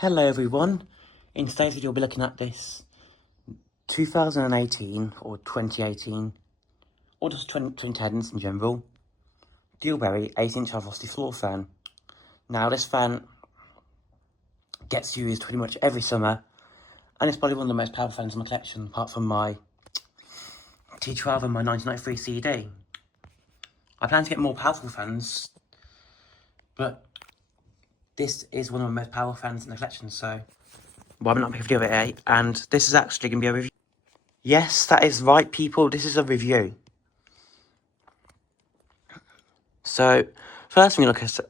Hello everyone, in today's video we'll be looking at this 2018 or 2018 or just 2010s in general Dealberry 8-inch velocity floor fan. Now this fan gets used pretty much every summer and it's probably one of the most powerful fans in my collection apart from my T12 and my 1993 CD. I plan to get more powerful fans, but this is one of the most powerful fans in the collection, so why not make a video of it, eh? And this is actually going to be a review. Yes, that is right, people. This is a review. So, first thing we look at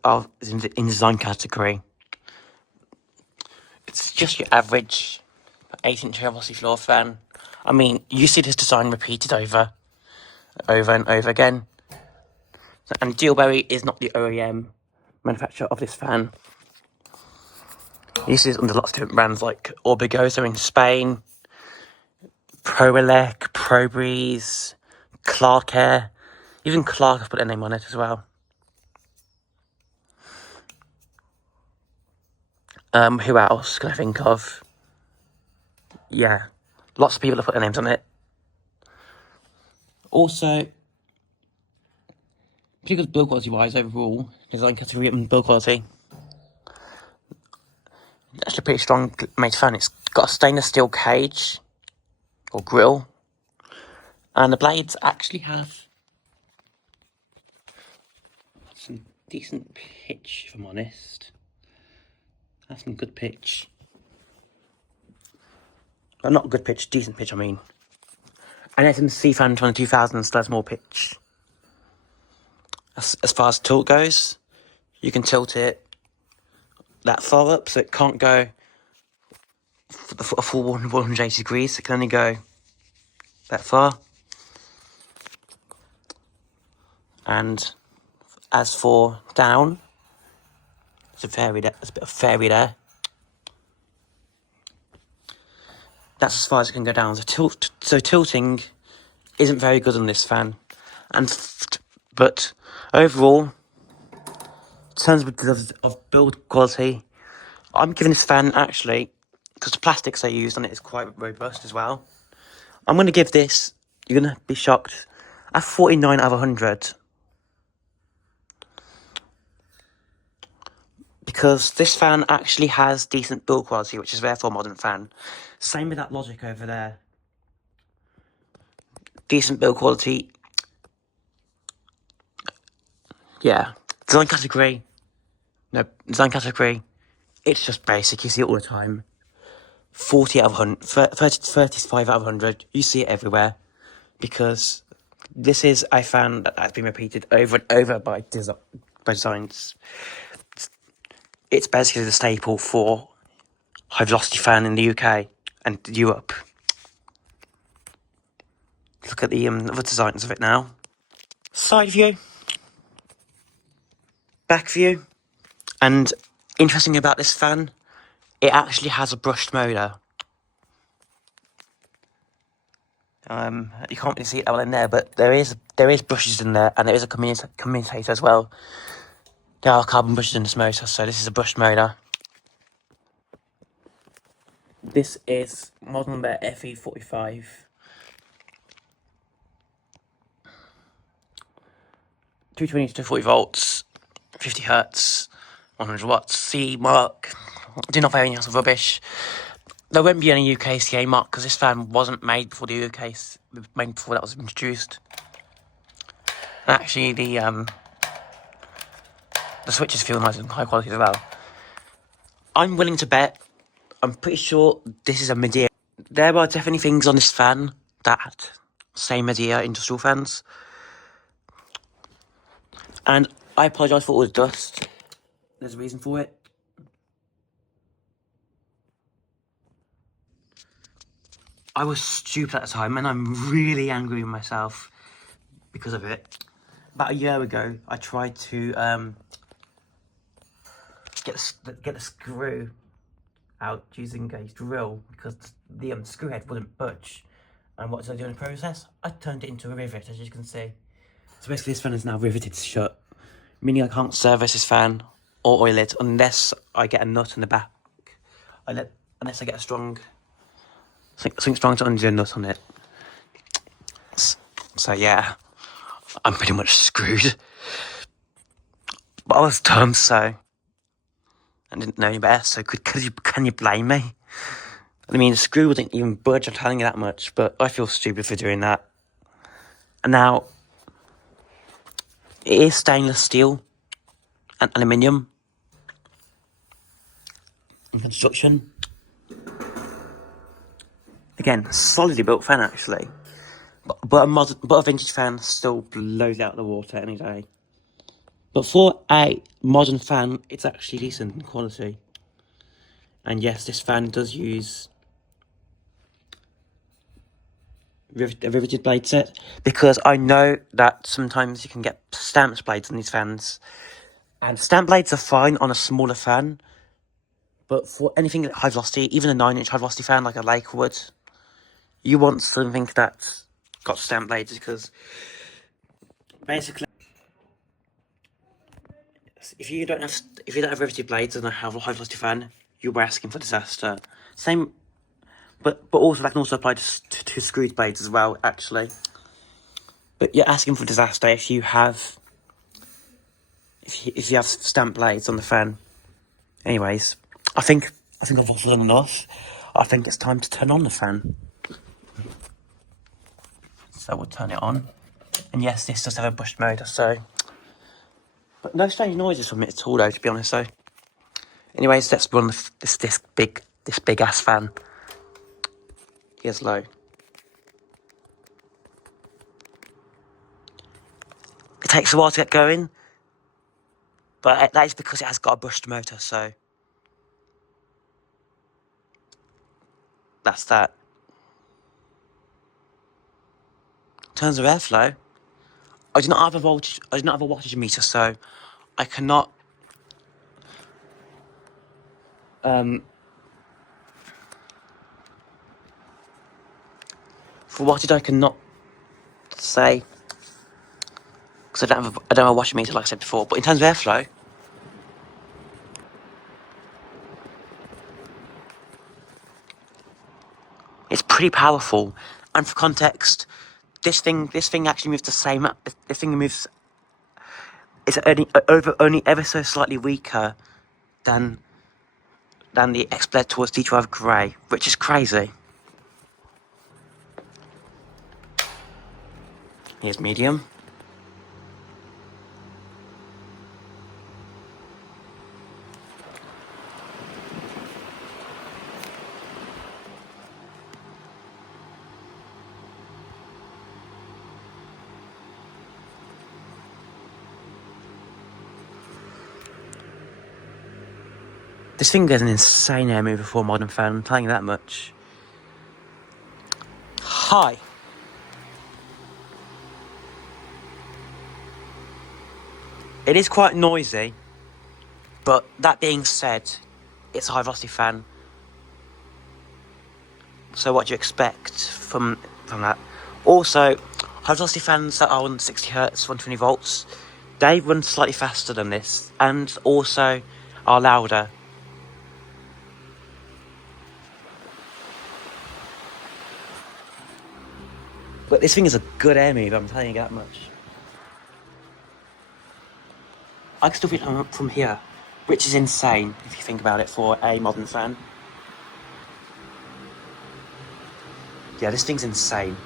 is in the design category. It's just your average 8-inch velocity floor fan. I mean, you see this design repeated over and over again. And Dealberry is not the OEM manufacturer of this fan. You see this under lots of different brands like Orbigoso in Spain, ProElec, ProBreeze, Clark Air. Even Clark have put their name on it as well. Who else can I think of? Yeah, lots of people have put their names on it. Also, pretty good build quality wise overall, design category and build quality. Actually a pretty strong made fan. It's got a stainless steel cage or grill, and the blades actually have some decent pitch, if I'm honest. That's some good pitch. Well, not good pitch, decent pitch, I mean. An SMC fan from the 2000s still has more pitch. As far as tilt goes, you can tilt it that far up, so it can't go a full 180 degrees. It can only go that far. And as for down, there's a bit of fairy there. That's as far as it can go down. So tilting isn't very good on this fan, but overall, in terms of build quality, I'm giving this fan actually, because the plastics they used on it is quite robust as well. I'm going to give this, you're going to be shocked, a 49 out of 100. Because this fan actually has decent build quality, which is rare for a modern fan. Same with that logic over there. Decent build quality. Yeah. Design category. No, design category. It's just basic. You see it all the time. 40 out of 100. 35 out of 100. You see it everywhere. Because this is a fan that has been repeated over and over by designs. It's basically the staple for high velocity fan in the UK and Europe. Look at the other designs of it now. Side view. Back view. And interesting about this fan, it actually has a brushed motor. You can't really see it that well in there, but there is brushes in there, and there is a commutator as well. There are carbon brushes in this motor, so this is a brushed motor. This is model number FE45. 220 to 40 volts, 50 hertz, 100 watts, CE mark. Do not have any else of rubbish. There won't be any UK CA mark because this fan wasn't made before the UK, made before that was introduced. And actually, the switches feel nice and high quality as well. I'm willing to bet, I'm pretty sure this is a Midea. There are definitely things on this fan that say Midea industrial fans. And I apologise for all the dust. There's a reason for it. I was stupid at the time, and I'm really angry with myself because of it. About a year ago, I tried to get the screw out using a drill because the screw head wouldn't budge. And what did I do in the process? I turned it into a rivet, as you can see. So basically, this fan is now riveted shut, meaning I can't service this fan or oil it unless I get a nut in the back unless I get something strong to undo a nut on it. So yeah, I'm pretty much screwed. But I was dumb, so I didn't know any better. So can you blame me? I mean, the screw wouldn't even budge. I'm telling you that much. But I feel stupid for doing that. And now it is stainless steel and aluminium in construction. Again, solidly built fan actually. But a vintage fan still blows out the water any day. But for a modern fan, it's actually decent in quality. And yes, this fan does use a riveted blade set, because I know that sometimes you can get stamped blades on these fans. And stamp blades are fine on a smaller fan, but for anything at high velocity, even a 9-inch high velocity fan like a Lakewood, you want something that's got stamp blades, because basically, if you don't have riveted blades on a high velocity fan, you're asking for disaster. Same, but also that can also apply to screwed blades as well, actually. But you're asking for disaster if you have stamp blades on the fan. Anyways, I think I've waffled long enough. I think it's time to turn on the fan. So we'll turn it on. And yes, this does have a brushed motor, so... But no strange noises from it at all, though, to be honest, so... Anyways, let's run this big ass fan. Here's low. It takes a while to get going, but that is because it has got a brushed motor, so... That's that. In terms of airflow, I do not have a wattage meter, so I cannot... For wattage, I cannot say, because I don't have a wattage meter, like I said before. But in terms of airflow, it's pretty powerful. And for context, this thing actually moves the same. This thing moves. It's only ever so slightly weaker than the X-Blade towards D12 Grey, which is crazy. Here's medium. This thing is an insane air mover for a modern fan, I'm telling you that much. Hi. It is quite noisy, but that being said, it's a high velocity fan. So what do you expect from that? Also, high velocity fans that are on 60 Hz, 120 volts, they run slightly faster than this, and also are louder. But this thing is a good air mover, I'm telling you that much. I can still feel it from here, which is insane if you think about it for a modern fan. Yeah, this thing's insane.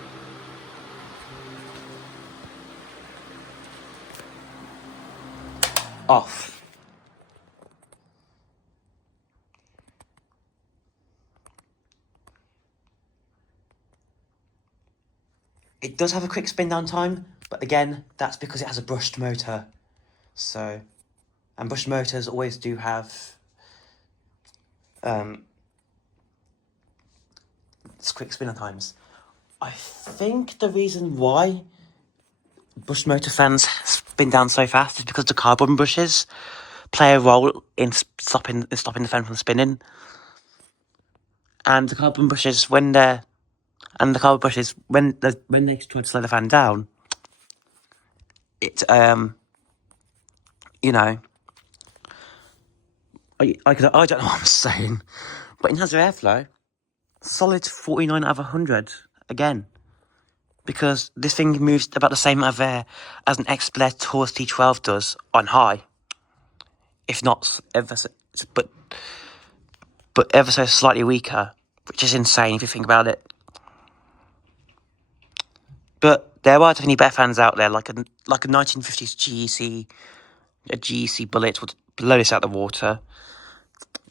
Off. It does have a quick spin down time, but again, that's because it has a brushed motor. So, and brushed motors always do have quick spin times. I think the reason why brushed motor fans spin down so fast is because the carbon brushes play a role in stopping the fan from spinning. And the carbon brushes when they try to slow the fan down, it you know, I don't know what I'm saying, But in terms of airflow, solid 49 out of 100 again. Because this thing moves about the same amount of air as an X-Blare Taurus T12 does on high. If not ever so, but ever so slightly weaker, which is insane if you think about it. But there are definitely better fans out there, like a 1950s GEC Bullet would blow this out the water.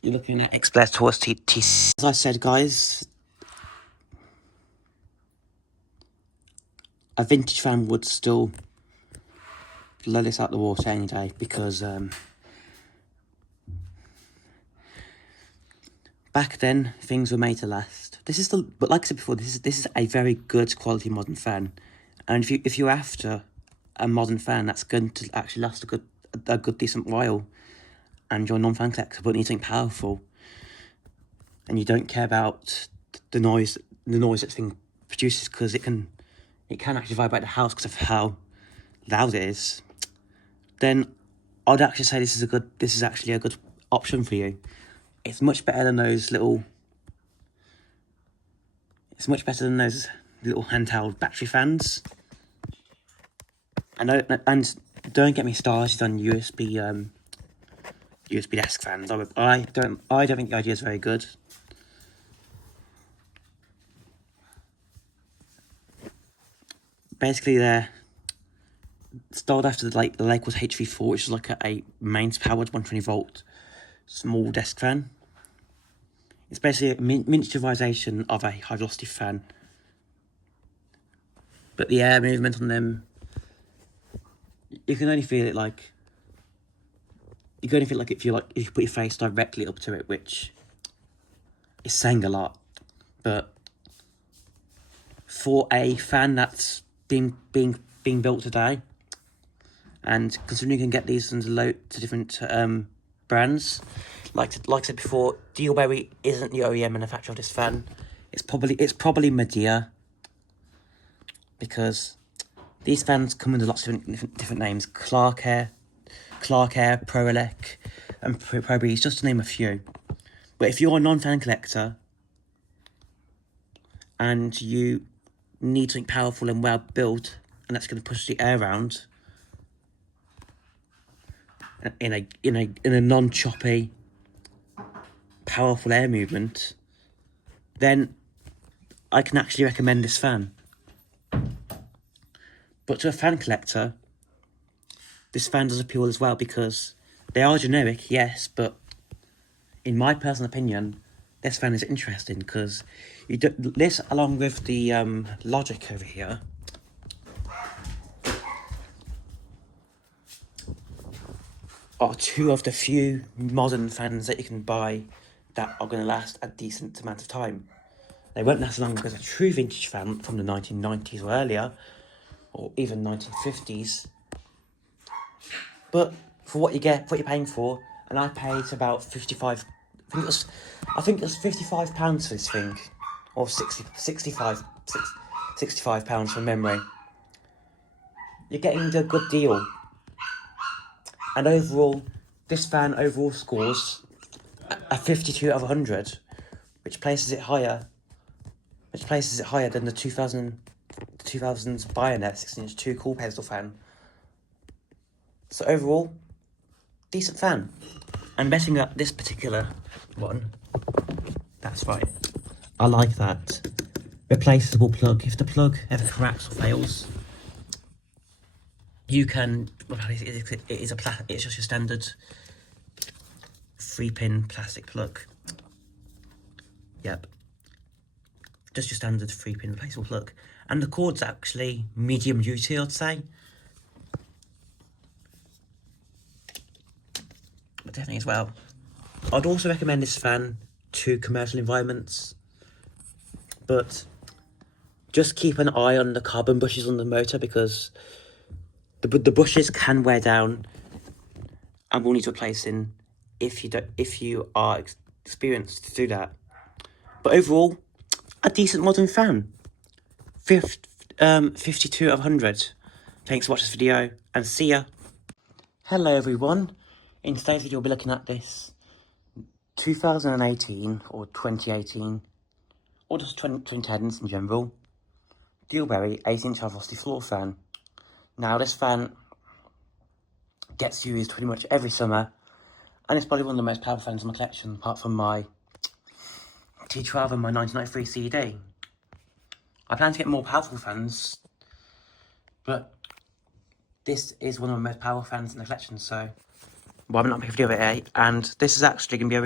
You're looking at X-Blare Taurus T. As I said, guys, a vintage fan would still blow this out the water any day, because back then things were made to last. But like I said before, this is a very good quality modern fan, and if you're after a modern fan that's going to actually last a good decent while, and you're a non-fan collector but need something powerful, and you don't care about the noise that thing produces, because it can actually vibrate the house because of how loud it is, then I'd actually say this is actually a good option for you. It's much better than those little handheld battery fans. And don't get me started on USB desk fans. I don't think the idea is very good. Basically, they're styled after the Lakewood HV4, which is like a mains powered 120 volt small desk fan. It's basically a miniaturization of a high velocity fan, but the air movement on them, you can only feel it like if you put your face directly up to it, which is saying a lot. But for a fan that's being built today, and considering you can get these to different brands, like I said before, Dealberry isn't the OEM manufacturer of this fan. It's probably Medea, because these fans come under lots of different names: Clark Air, ProElec, and Pro Breeze, just to name a few. But if you're a non-fan collector and you need something powerful and well built, and that's going to push the air around in a non-choppy, powerful air movement, then I can actually recommend this fan. But to a fan collector, this fan does appeal as well, because they are generic, yes, but in my personal opinion, this fan is interesting, because this, along with the Logic over here, are two of the few modern fans that you can buy that are going to last a decent amount of time. They won't last as long as a true vintage fan from the 1990s or earlier, or even 1950s. But for what you get, for what you're paying for, and I paid about 55. I think it was £55 for this thing, or 65 pounds from memory. You're getting the good deal. And overall, this fan overall scores a 52 out of 100, which places it higher than the 2000s Bayonet 16-inch 2 cool pedestal fan. So overall, decent fan. I'm messing up this particular one. That's right. I like that. Replaceable plug. If the plug ever cracks or fails, you can replace it. It's just your standard 3-pin plastic plug. Yep. Just your standard 3-pin replaceable plug. And the cord's actually medium duty, I'd say. But definitely as well. I'd also recommend this fan to commercial environments, but just keep an eye on the carbon bushes on the motor, because the bushes can wear down and will need replacing if you are experienced to do that. But overall, a decent modern fan. 52 out of 100. Thanks for watching this video, and see ya. Hello everyone. In today's video, we'll be looking at this 2018 or 2018, or just 2010s in general, Dealberry 8-inch high velocity floor fan. Now this fan gets used pretty much every summer, and it's probably one of the most powerful fans in my collection, apart from my T12 and my 1993 CD. I plan to get more powerful fans, but this is one of the most powerful fans in the collection, so well, I'm not picking the other A, and this is actually going to be a